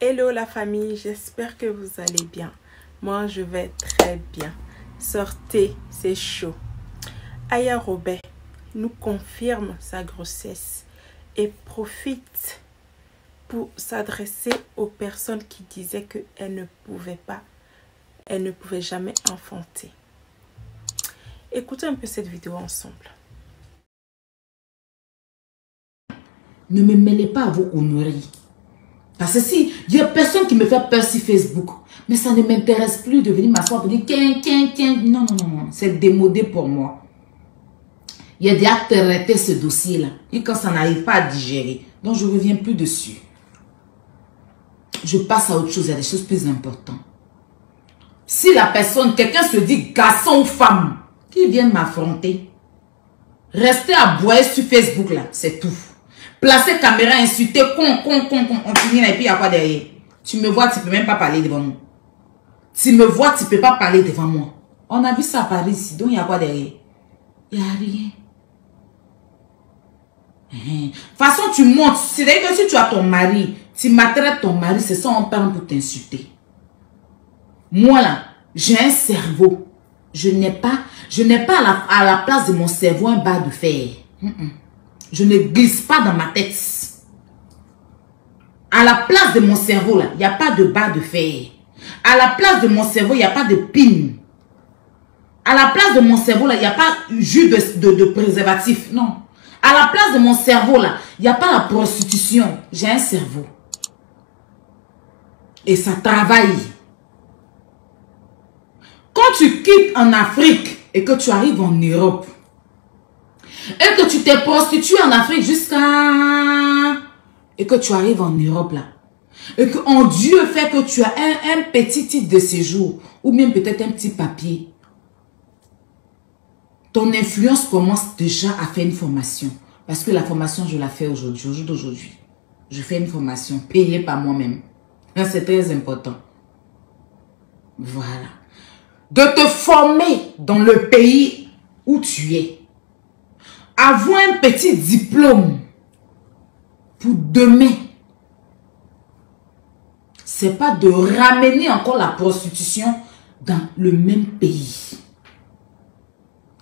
Hello la famille, j'espère que vous allez bien. Moi, je vais très bien. Sortez, c'est chaud. Aya Robert nous confirme sa grossesse et profite pour s'adresser aux personnes qui disaient qu'elle ne pouvait pas, elle ne pouvait jamais enfanter. Écoutez un peu cette vidéo ensemble. Ne me mêlez pas à vos honoreries. Parce que si, il n'y a personne qui me fait peur sur Facebook. Mais ça ne m'intéresse plus de venir m'asseoir pour dire tiens. Non. C'est démodé pour moi. Il y a déjà traité ce dossier-là. Et quand ça n'arrive pas à digérer. Donc je ne reviens plus dessus. Je passe à autre chose. Il y a des choses plus importantes. Si la personne, quelqu'un se dit garçon ou femme, qui vient m'affronter, restez à boire sur Facebook là, c'est tout. Placer caméra, insulter, on finit là et puis il y a quoi derrière? Tu me vois, tu ne peux même pas parler devant moi. Tu me vois, tu ne peux pas parler devant moi. On a vu ça à Paris ici, donc il y a quoi derrière? Il n'y a rien. De toute façon, tu montes. C'est-à-dire que si tu as ton mari, tu maltraites ton mari, c'est ça on parle pour t'insulter. Moi là, j'ai un cerveau. Je n'ai pas à la place de mon cerveau un bas de fer. Je ne glisse pas dans ma tête. À la place de mon cerveau, là, il n'y a pas de barre de fer. À la place de mon cerveau, il n'y a pas de pin. À la place de mon cerveau, là, il n'y a pas jus de préservatif. Non. À la place de mon cerveau, là, il n'y a pas la prostitution. J'ai un cerveau. Et ça travaille. Quand tu quittes en Afrique et que tu arrives en Europe, et que tu t'es prostitué en Afrique jusqu'à... Et que tu arrives en Europe là. Et que en Dieu fait que tu as un petit titre de séjour. Ou même peut-être un petit papier. Ton influence commence déjà à faire une formation. Parce que la formation, je la fais aujourd'hui. Au jour d'aujourd'hui. Je fais une formation payée par moi-même. C'est très important. Voilà. De te former dans le pays où tu es. Avoir un petit diplôme pour demain, c'est pas de ramener encore la prostitution dans le même pays.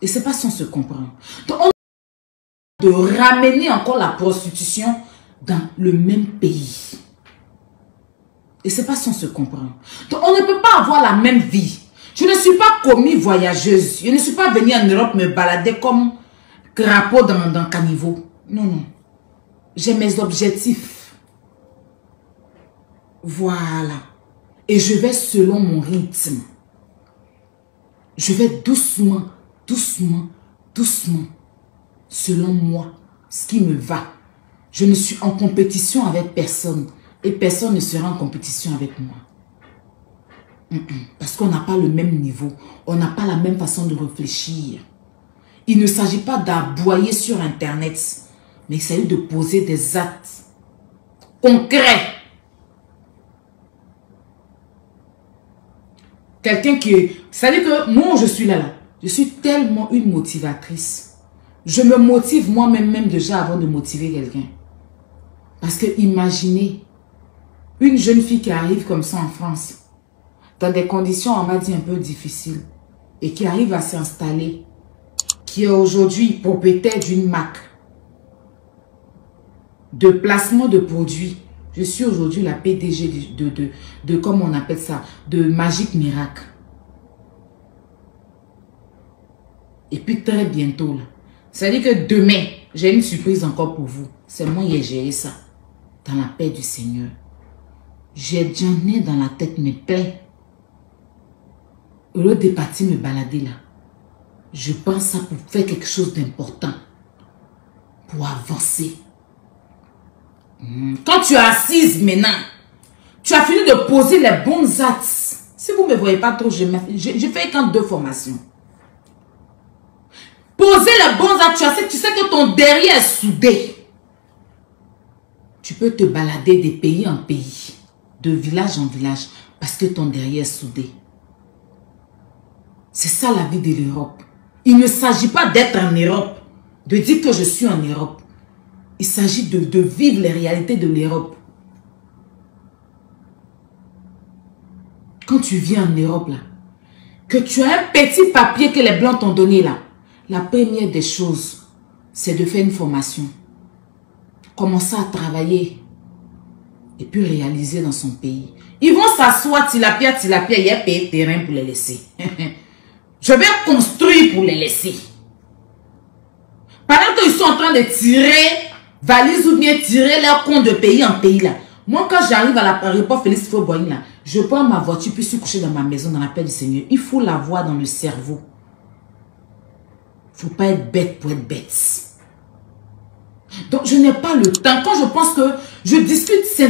Et c'est pas si on se comprend. Donc, on de ramener encore la prostitution dans le même pays. Et c'est pas si on se comprend. Donc, on ne peut pas avoir la même vie. Je ne suis pas commis voyageuse. Je ne suis pas venue en Europe me balader comme crapaud dans le caniveau. Non. J'ai mes objectifs. Voilà. Et je vais selon mon rythme. Je vais doucement. Selon moi. Ce qui me va. Je ne suis en compétition avec personne. Et personne ne sera en compétition avec moi. Parce qu'on n'a pas le même niveau. On n'a pas la même façon de réfléchir. Il ne s'agit pas d'aboyer sur Internet, mais il s'agit de poser des actes concrets. Quelqu'un qui... C'est-à-dire que moi, je suis là. Je suis tellement une motivatrice. Je me motive moi-même déjà avant de motiver quelqu'un. Parce que imaginez, une jeune fille qui arrive comme ça en France, dans des conditions, on m'a dit, un peu difficiles, et qui arrive à s'installer, qui est aujourd'hui propriétaire d'une marque de placement de produits. Je suis aujourd'hui la PDG de comment on appelle ça, de Magic Miracle. Et puis très bientôt, là, ça veut dire que demain, j'ai une surprise encore pour vous. C'est moi qui ai géré ça, dans la paix du Seigneur. J'en ai dans la tête mes plein. Au lieu de partir me balader là, je pense ça pour faire quelque chose d'important. Pour avancer. Quand tu es assise maintenant, tu as fini de poser les bons actes. Si vous ne me voyez pas trop, je fais quand 2 formations. Poser les bons actes, tu sais que ton derrière est soudé. Tu peux te balader de pays en pays, de village en village, parce que ton derrière est soudé. C'est ça la vie de l'Europe. Il ne s'agit pas d'être en Europe, de dire que je suis en Europe. Il s'agit de vivre les réalités de l'Europe. quand tu viens en Europe, là, que tu as un petit papier que les Blancs t'ont donné, là, la première des choses, c'est de faire une formation. Commencer à travailler et puis réaliser dans son pays. Ils vont s'asseoir, tilapia, il y a payé terrain pour les laisser. Je vais construire pour les laisser. Pendant qu'ils sont en train de tirer valise ou bien tirer leur compte de pays en pays là. Moi, quand j'arrive à l'aéroport Félix Houphouët-Boigny là, je prends ma voiture puis je suis couché dans ma maison dans la paix du Seigneur. Il faut l'avoir dans le cerveau. Il ne faut pas être bête pour être bête. Donc, je n'ai pas le temps. Quand je pense que je discute, ça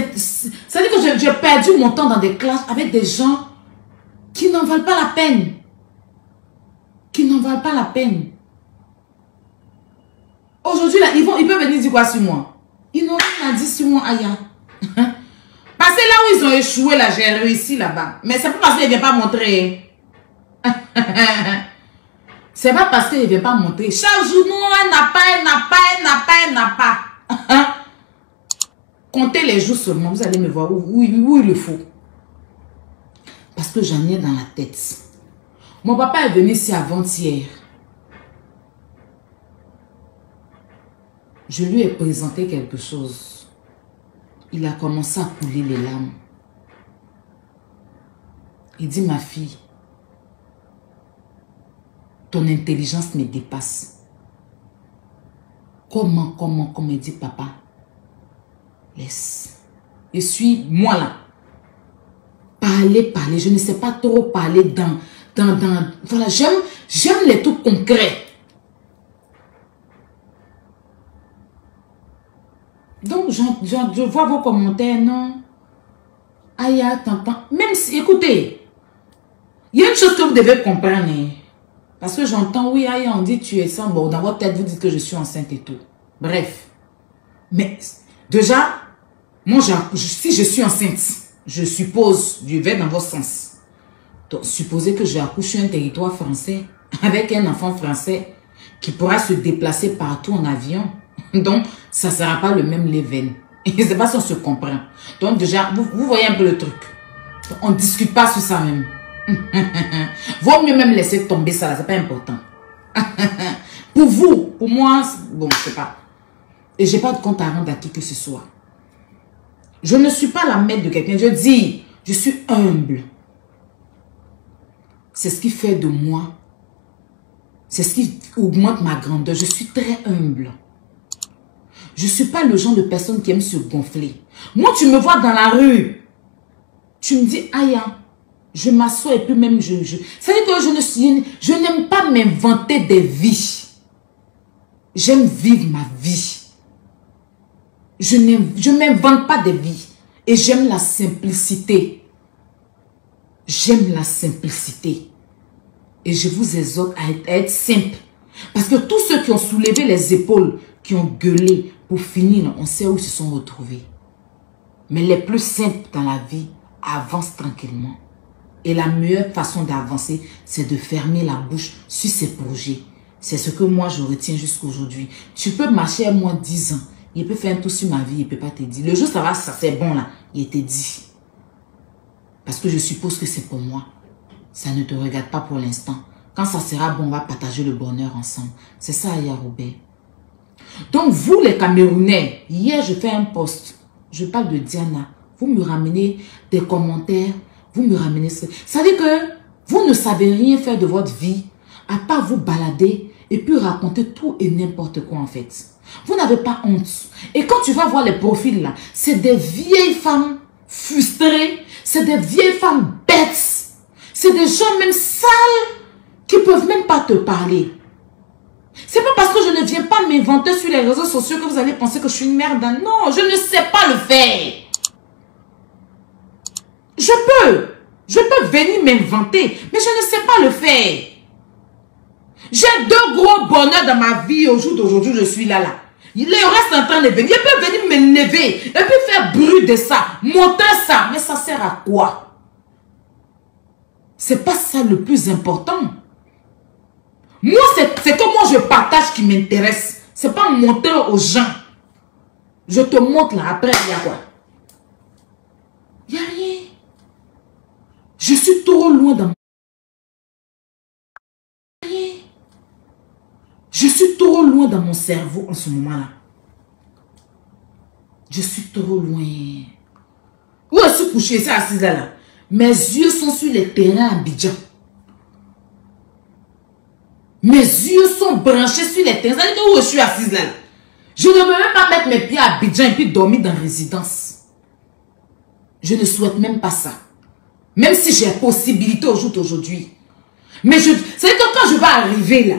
veut dire que j'ai perdu mon temps dans des classes avec des gens qui n'en valent pas la peine. Qui n'en valent pas la peine. Aujourd'hui, là, ils peuvent venir dire quoi sur moi? Ils n'ont rien à dire sur moi, Aya. Parce que là où ils ont échoué, là, j'ai réussi là-bas. Mais c'est pas parce qu'ils ne viennent pas montrer. C'est pas parce qu'ils ne viennent pas montrer. Chaque jour, non, elle n'a pas. Comptez les jours seulement, vous allez me voir où il le faut. Parce que j'en ai dans la tête. Mon papa est venu ici avant-hier. Je lui ai présenté quelque chose. Il a commencé à couler les larmes. Il dit, ma fille, ton intelligence me dépasse. Comment, il dit, papa, laisse. Je suis, moi là, parler, je ne sais pas trop parler voilà, j'aime les trucs concrets. Donc, je vois vos commentaires, non? Aya, t'entends? Même si, écoutez, il y a une chose que vous devez comprendre. Hein, parce que j'entends, oui, Aya, on dit tu es sans, bon, dans votre tête, vous dites que je suis enceinte et tout. Bref. Mais, déjà, moi, si je suis enceinte, je suppose, je vais dans votre sens. Donc, supposez que j'ai accouché un territoire français, avec un enfant français, qui pourra se déplacer partout en avion. Donc, ça ne sera pas le même level. Et je ne sais pas si on se comprend. Donc, déjà, vous voyez un peu le truc. On ne discute pas sur ça même. Vaut mieux même laisser tomber ça, ce n'est pas important. Pour vous, pour moi, bon, je ne sais pas. Et je n'ai pas de compte à rendre à qui que ce soit. Je ne suis pas la maître de quelqu'un. Je dis, je suis humble. C'est ce qui fait de moi. C'est ce qui augmente ma grandeur. Je suis très humble. Je ne suis pas le genre de personne qui aime se gonfler. Moi, tu me vois dans la rue. Tu me dis, Aya, je m'assois et puis même c'est-à-dire que je n'aime pas m'inventer des vies. J'aime vivre ma vie. Je ne m'invente pas des vies. Et j'aime la simplicité. J'aime la simplicité. Et je vous exhorte à être simple. Parce que tous ceux qui ont soulevé les épaules, qui ont gueulé, pour finir, on sait où ils se sont retrouvés. Mais les plus simples dans la vie avancent tranquillement. Et la meilleure façon d'avancer, c'est de fermer la bouche sur ses projets. C'est ce que moi, je retiens jusqu'à aujourd'hui. Tu peux marcher à moins 10 ans. Il peut faire un tour sur ma vie, il ne peut pas te dire. Le jour ça va, ça c'est bon là, il te dit. Parce que je suppose que c'est pour moi. Ça ne te regarde pas pour l'instant. Quand ça sera bon, on va partager le bonheur ensemble. C'est ça, Aya Robert. Donc, vous les Camerounais, hier, je fais un post. Je parle de Diana. Vous me ramenez des commentaires. Vous me ramenez... Ça veut dire que vous ne savez rien faire de votre vie, à part vous balader et puis raconter tout et n'importe quoi en fait. Vous n'avez pas honte. Et quand tu vas voir les profils là, c'est des vieilles femmes frustrées, c'est des vieilles femmes bêtes, c'est des gens même sales qui ne peuvent même pas te parler. C'est pas parce que je ne viens pas m'inventer sur les réseaux sociaux que vous allez penser que je suis une merde. Non, je ne sais pas le faire. Je peux venir m'inventer, mais je ne sais pas le faire. J'ai deux gros bonheurs dans ma vie au jour d'aujourd'hui, je suis là. Il reste en train de venir. Il peut venir m'élever, et puis faire bruit de ça, monter ça. Mais ça sert à quoi? C'est pas ça le plus important. Moi, c'est que moi je partage qui m'intéresse. C'est pas montrer aux gens. Je te montre là, après il y a quoi? Il n'y a rien. Je suis trop loin dans... Je suis trop loin dans mon cerveau en ce moment-là. Je suis trop loin. Où est-ce que je suis couché, c'est assise là? Mes yeux sont sur les terrains à Abidjan. Mes yeux sont branchés sur les terrains. Ça veut dire où je suis assise là? Je ne veux même pas mettre mes pieds à Abidjan et puis dormir dans la résidence. Je ne souhaite même pas ça. Même si j'ai la possibilité au jour d'aujourd'hui. Mais c'est que quand je vais arriver là,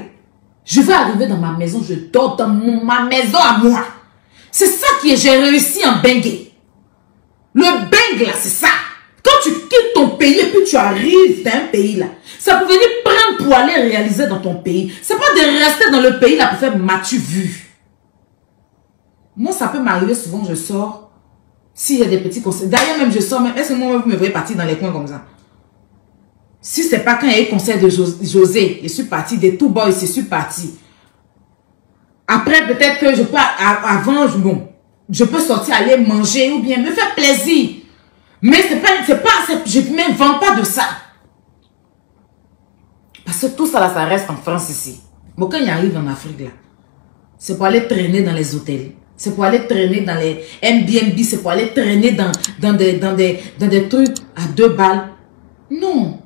je vais arriver dans ma maison, je dors dans ma maison à moi. C'est ça qui est, j'ai réussi en bengue. Le bengue là, c'est ça. Quand tu quittes ton pays et puis tu arrives dans un pays là, ça peut venir prendre pour aller réaliser dans ton pays. C'est pas de rester dans le pays là pour faire m'as-tu vu. Moi, ça peut m'arriver souvent, je sors. S'il y a des petits conseils. D'ailleurs, même je sors, même est-ce que moi, vous me voyez partir dans les coins comme ça? Si c'est pas quand il y a eu conseil de José, je suis partie, des tout boys, je suis partie. Après, peut-être que je peux, avant, bon, je peux sortir, aller manger ou bien me faire plaisir. Mais je ne m'invente pas de ça. Parce que tout ça là, ça reste en France ici. Bon, quand il arrive en Afrique là, c'est pour aller traîner dans les hôtels. C'est pour aller traîner dans les Airbnb. C'est pour aller traîner dans des trucs à 2 balles. Non.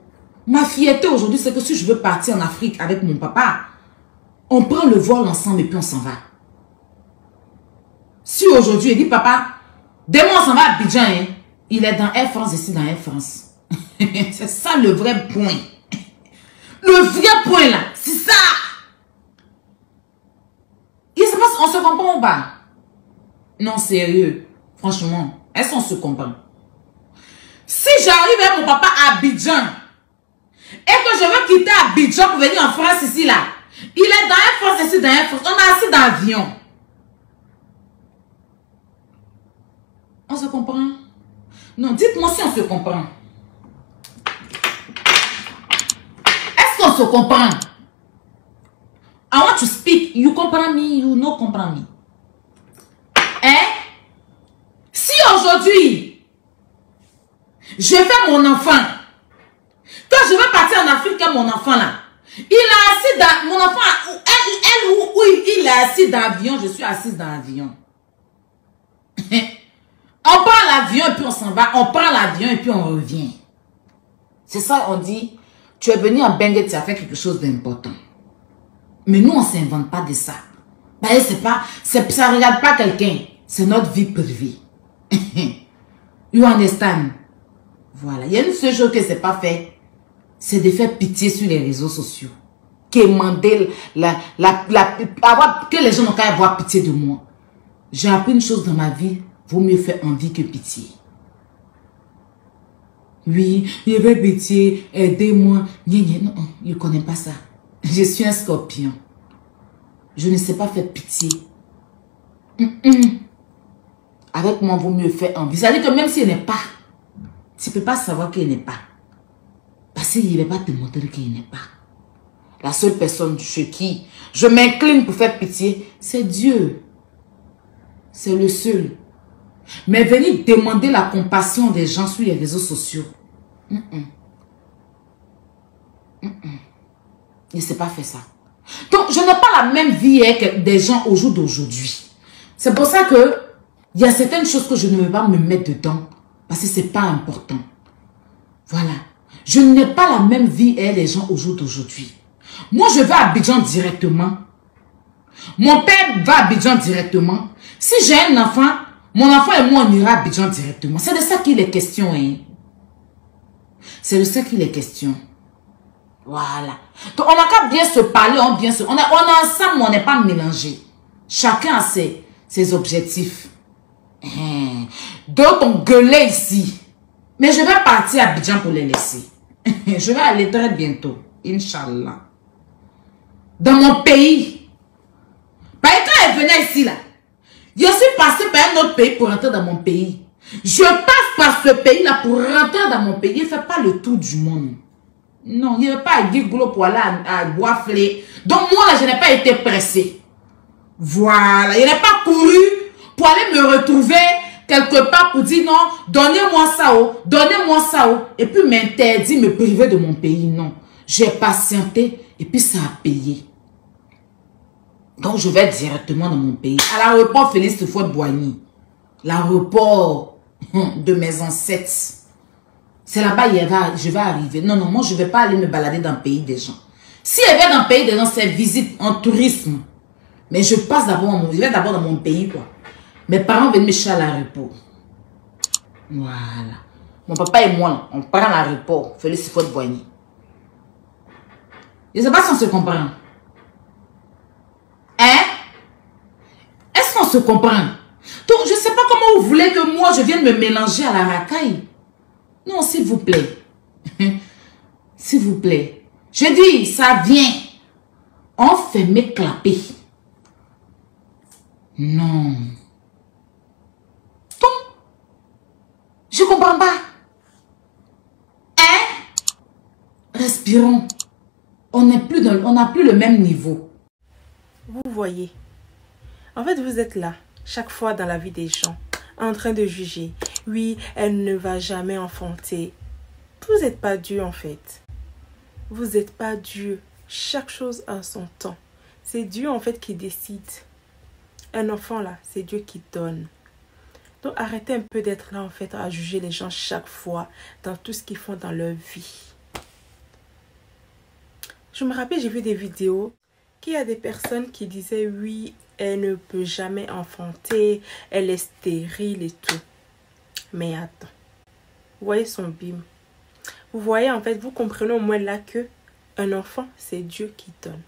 Ma fierté aujourd'hui, c'est que si je veux partir en Afrique avec mon papa, on prend le vol ensemble et puis on s'en va. Si aujourd'hui, il dit, papa, demain on s'en va à Abidjan, hein, il est dans Air France, ici dans Air France. C'est ça le vrai point. Le vrai point là, c'est ça. Il se passe, on se comprend ou pas? Non, sérieux. Franchement, est-ce qu'on se comprend? Si j'arrive avec mon papa à Abidjan, et que je veux quitter Abidjan pour venir en France ici là, il est dans Air France, ici dans Air France, on est assis dans l'avion. On se comprend? Non, dites-moi si on se comprend. Est-ce qu'on se comprend? I want to speak. You comprend me, you no comprend me. Hein? Si aujourd'hui, je fais mon enfant, quand je veux partir en Afrique, mon enfant là, il est assis dans, mon enfant, il est assis dans l'avion, je suis assise dans l'avion. On prend l'avion et puis on s'en va, on prend l'avion et puis on revient. C'est ça, on dit, tu es venu en Bengue, tu as fait quelque chose d'important. Mais nous, on ne s'invente pas de ça. Ben, ça ne regarde pas quelqu'un, c'est notre vie privée. You understand? Voilà, il y a une seule chose que ce n'est pas fait, c'est de faire pitié sur les réseaux sociaux. Quémander que les gens n'ont qu'à avoir pitié de moi. J'ai appris une chose dans ma vie, vaut mieux faire envie que pitié. Oui, il veut pitié, aidez-moi. Non, je ne connais pas ça. Je suis un scorpion. Je ne sais pas faire pitié. Avec moi, vaut mieux faire envie. Ça veut dire que même s'il n'est pas, tu ne peux pas savoir qu'il n'est pas. Parce qu'il ne va pas te montrer qu'il n'est pas. La seule personne chez qui je m'incline pour faire pitié, c'est Dieu. C'est le seul. Mais venir demander la compassion des gens sur les réseaux sociaux, je ne sais pas faire ça. Donc, je n'ai pas la même vie que des gens au jour d'aujourd'hui. C'est pour ça que il y a certaines choses que je ne veux pas me mettre dedans parce que ce n'est pas important. Voilà. Je n'ai pas la même vie et les gens au jour d'aujourd'hui. Moi, je vais à Abidjan directement. Mon père va à Abidjan directement. Si j'ai un enfant, mon enfant et moi, on ira à Abidjan directement. C'est de ça qu'il est question. Hein? C'est de ça qu'il est question. Voilà. Donc, on n'a qu'à bien se parler. On est ensemble, mais on n'est pas mélangés. Chacun a ses objectifs. D'autres ont gueulé ici. Mais je vais partir à Abidjan pour les laisser. Je vais aller très bientôt. Inch'Allah. Dans mon pays. Parce que quand elle venait ici, là, je suis passé par un autre pays pour rentrer dans mon pays. Je passe par ce pays-là pour rentrer dans mon pays. Il ne fait pas le tour du monde. Non, il ne veut pas à Gigolo pour aller à Boisflé. Donc moi, là, je n'ai pas été pressé. Voilà. Il n'a pas couru pour aller me retrouver quelque part pour dire non, donnez-moi ça, oh, donnez-moi ça, oh, et puis m'interdire, me priver de mon pays. Non. J'ai patienté et puis ça a payé. Donc je vais directement dans mon pays. À l'aéroport Félix Houphouët-Boigny. L'aéroport de mes ancêtres. C'est là-bas je vais arriver. Non, non, moi je ne vais pas aller me balader dans le pays des gens. Si elle va dans le pays des gens, c'est visite en tourisme. Mais je passe d'abord, je vais d'abord dans mon pays, quoi. Mes parents viennent me chercher à l'aéroport. Voilà. Mon papa et moi, on part à l'aéroport. Félix Houphouët-Boigny. Je ne sais pas si on se comprend. Hein? Est-ce qu'on se comprend? Donc, je ne sais pas comment vous voulez que moi, je vienne me mélanger à la racaille. Non, s'il vous plaît. S'il vous plaît. Je dis, ça vient. On fait m'éclaper. Non. Donc, je ne comprends pas. Hein? Respirons. On n'a plus le même niveau. Vous voyez. En fait, vous êtes là, chaque fois dans la vie des gens, en train de juger. Oui, elle ne va jamais enfanter. Vous n'êtes pas Dieu, en fait. Vous n'êtes pas Dieu. Chaque chose a son temps. C'est Dieu, en fait, qui décide. Un enfant, là, c'est Dieu qui donne. Donc, arrêtez un peu d'être là, en fait, à juger les gens chaque fois dans tout ce qu'ils font dans leur vie. Je me rappelle, j'ai vu des vidéos qu'il y a des personnes qui disaient oui, elle ne peut jamais enfanter, elle est stérile et tout. Mais attends, vous voyez son bim. Vous voyez, en fait, vous comprenez au moins là que un enfant, c'est Dieu qui donne.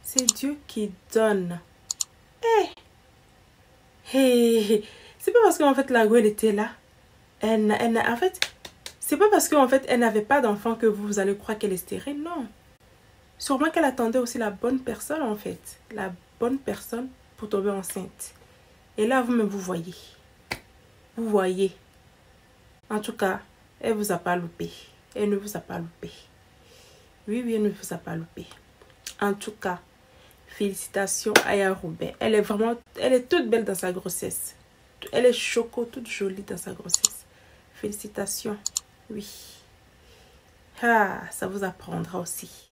C'est Dieu qui donne. C'est pas parce qu'en fait la gueule était là. En fait, c'est pas parce qu'en fait elle n'avait pas d'enfant que vous allez croire qu'elle est stérile. Non. Sûrement qu'elle attendait aussi la bonne personne, en fait. La bonne personne pour tomber enceinte. Et là, vous-même, vous voyez. Vous voyez. En tout cas, elle ne vous a pas loupé. Elle ne vous a pas loupé. Oui, oui, elle ne vous a pas loupé. En tout cas, félicitations à Aya Robert. Elle est toute belle dans sa grossesse. Elle est choco, toute jolie dans sa grossesse. Félicitations. Oui. Ah, ça vous apprendra aussi.